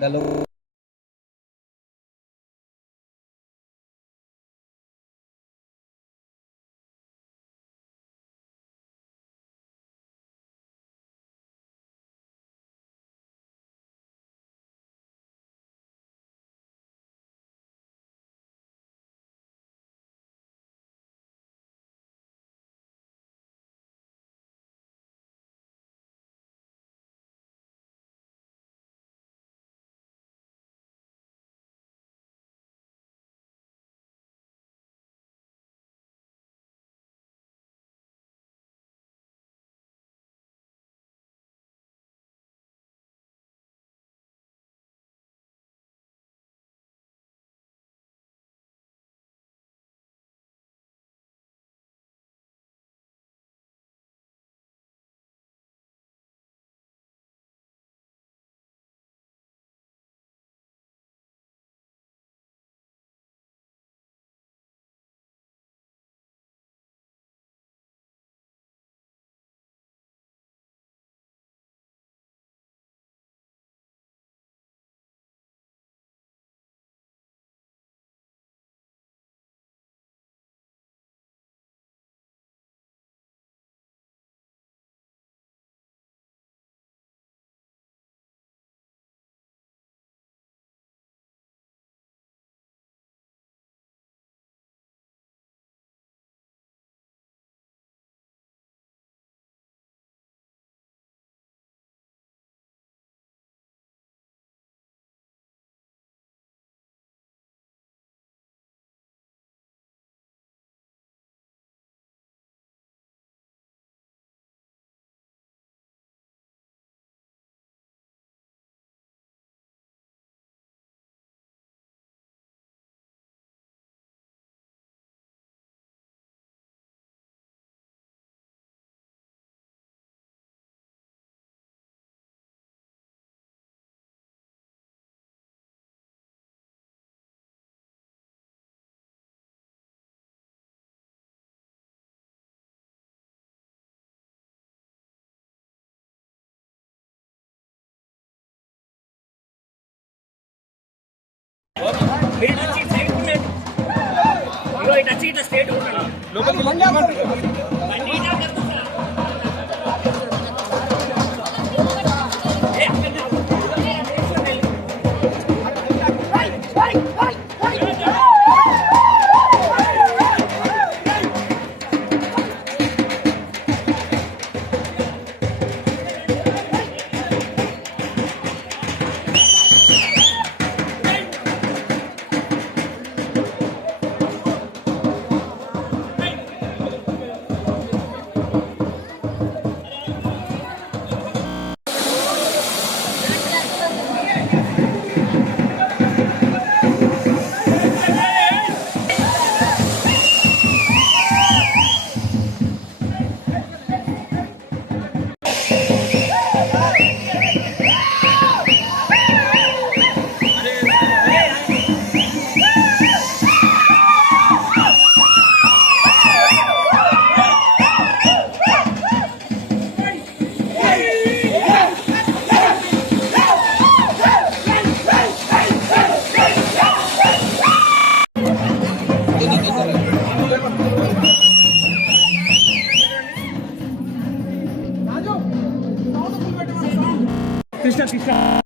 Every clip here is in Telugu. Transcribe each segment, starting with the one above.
Dalawa. स्टेट कृष्ण कृष्ण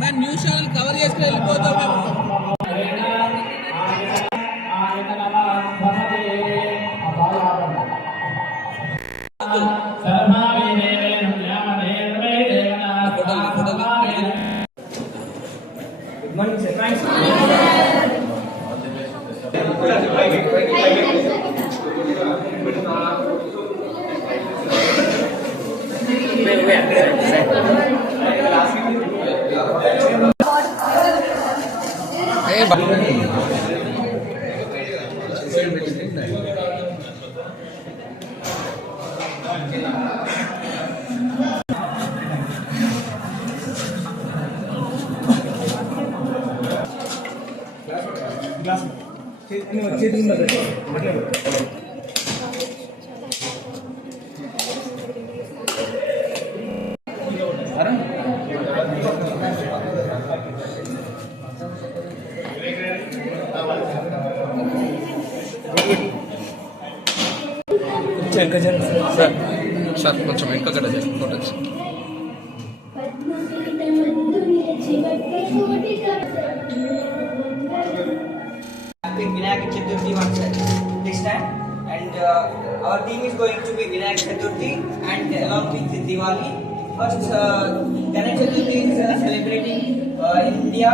మేము న్యూస్ ఛానల్ కవర్ చేసుకుని వెళ్ళిపోతాం మేము. సార్ కొంచెం వెనకగడ photos. Vinayak Chaturthi once this time, and our theme is going to be Vinayak Chaturthi and along with Diwali. First, Ganesh Chaturthi is celebrating in India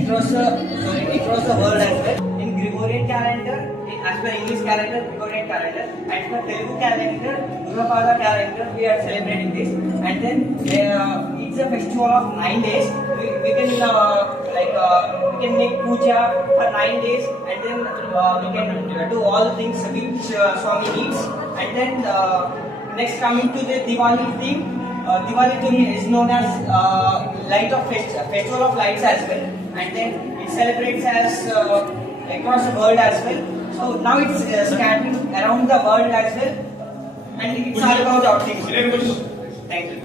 across the world as well. In Gregorian calendar, as per English calendar, Gregorian calendar, as per Telugu calendar, Gurgapada calendar, we are celebrating this. And then it's a festival of 9 days. We can we can make puja for 9 days, and then we can do all the things which Swami needs. And then next, coming to the Diwali theme. Diwali theme is known as light of festival of lights as well, and then it celebrates as across the world as well. So now it's scattering around the world as well, and it's all about our things. Thank you.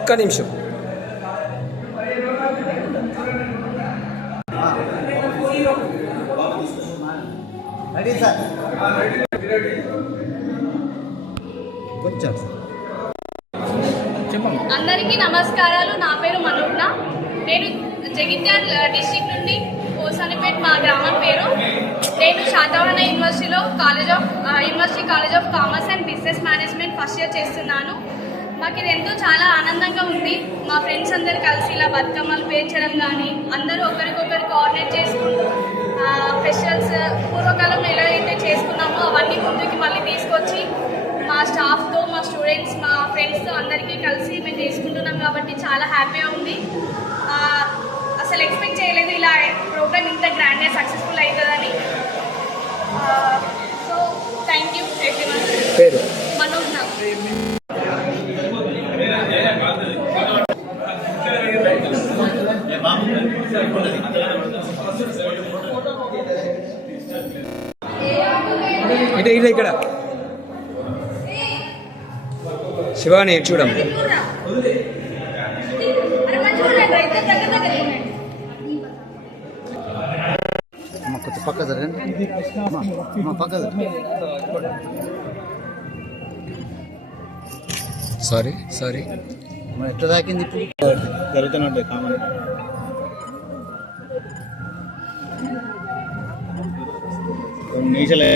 ఒక్క నిమిషం. అందరికీ నమస్కారాలు. నా పేరు మనోజ్ఞ. నేను జగిత్యాల డిస్ట్రిక్ట్ నుండి కోసానిపేట్ మా గ్రామం పేరు. నేను Satavahana university college of commerce and business management first year చేస్తున్నాను. మాకు ఇది ఎంతో చాలా ఆనందంగా ఉంది. మా ఫ్రెండ్స్ అందరు కలిసి ఇలా బతుకమ్మలు పేర్చడం కానీ, అందరూ ఒకరికొకరు కోఆర్డినేట్ చేసుకుంటూ ఫెస్టివల్స్ పూర్వకాలంలో ఎలా అయితే చేసుకున్నామో అవన్నీ ముందుకి మళ్ళీ తీసుకొచ్చి మా స్టాఫ్తో, మా స్టూడెంట్స్, మా ఫ్రెండ్స్తో అందరికీ కలిసి మేము చేసుకుంటున్నాం కాబట్టి చాలా హ్యాపీగా ఉంది. అసలు ఎక్స్పెక్ట్ చేయలేదు ఇలా ప్రోగ్రామ్ ఇంత గ్రాండ్గా సక్సెస్ఫుల్ అవుతుందని. So thank you everyone. Manogna. ఇక్కడ శివాని చూడం. పక్క జరగండి, పక్క సారీ మరి ఎట్లా తాకింది ఇప్పుడు జరుగుతున్నట్టే కామన్. నీచలే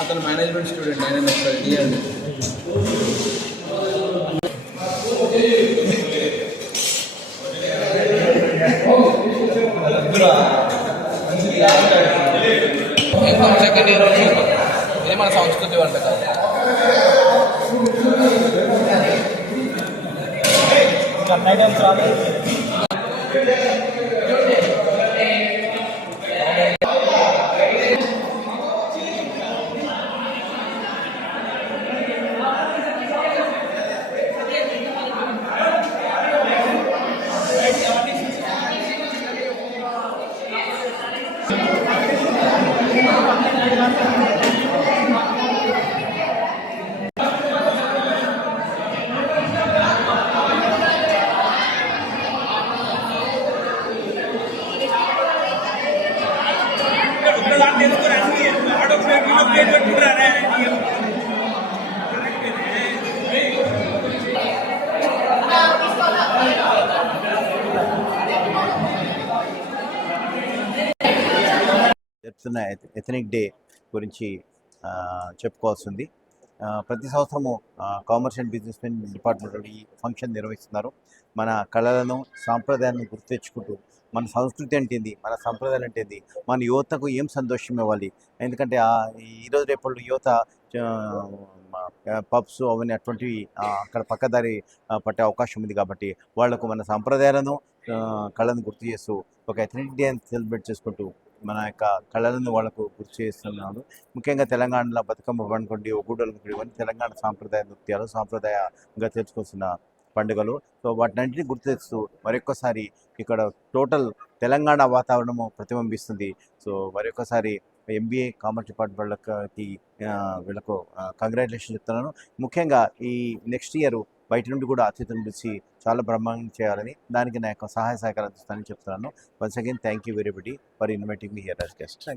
అతను మేనేజ్మెంట్ స్టూడెంట్, ఆయన నాకు సెకండ్ ఇయర్ నుంచి ఇది మన సంస్కృతి వంటకాలు. జరుపుతున్న ఎథనిక్ డే గురించి చెప్పుకోవాల్సింది. ప్రతి సంవత్సరము కామర్స్ అండ్ బిజినెస్ డిపార్ట్మెంట్ ఈ ఫంక్షన్ నిర్వహిస్తున్నారు. మన కళలను సాంప్రదాయాలను గుర్తు తెచ్చుకుంటూ మన సంస్కృతి అంటేంది, మన సంప్రదాయాలు అంటేంది, మన యువతకు ఏం సంతోషం ఇవ్వాలి. ఎందుకంటే ఈరోజు రేపటి యువత పబ్స్ అవన్నీ అటువంటివి అక్కడ పక్కదారి పట్టే అవకాశం ఉంది. కాబట్టి వాళ్లకు మన సంప్రదాయాలను కళను గుర్తు చేస్తూ ఒక ఎథనిక్ డే అని సెలబ్రేట్ చేసుకుంటూ మన యొక్క కళలను వాళ్ళకు గుర్తు చేస్తున్నాడు. ముఖ్యంగా తెలంగాణలో బతుకమ్మ పండుగ, ఒగ్గుడలు ఇవన్నీ తెలంగాణ సాంప్రదాయ నృత్యాలు, సాంప్రదాయంగా తెలుసుకొస్తున్న పండుగలు. సో వాటినంటినీ గుర్తు తెస్తూ మరొక్కసారి ఇక్కడ టోటల్ తెలంగాణ వాతావరణము ప్రతిబింబిస్తుంది. సో మరొకసారి ఎంబీఏ కామర్స్ డిపార్ట్మెంట్ వాళ్ళకి వీళ్ళకు కంగ్రాచులేషన్ చెప్తున్నాను. ముఖ్యంగా ఈ నెక్స్ట్ ఇయర్ బయట నుండి కూడా అతిథులను పిలిచి చాలా బ్రహ్మాండంగా చేయాలని, దానికి నా యొక్క సహాయ సహకారం అందిస్తానని చెప్తున్నాను. Once again thank you very much for inviting me here as guest.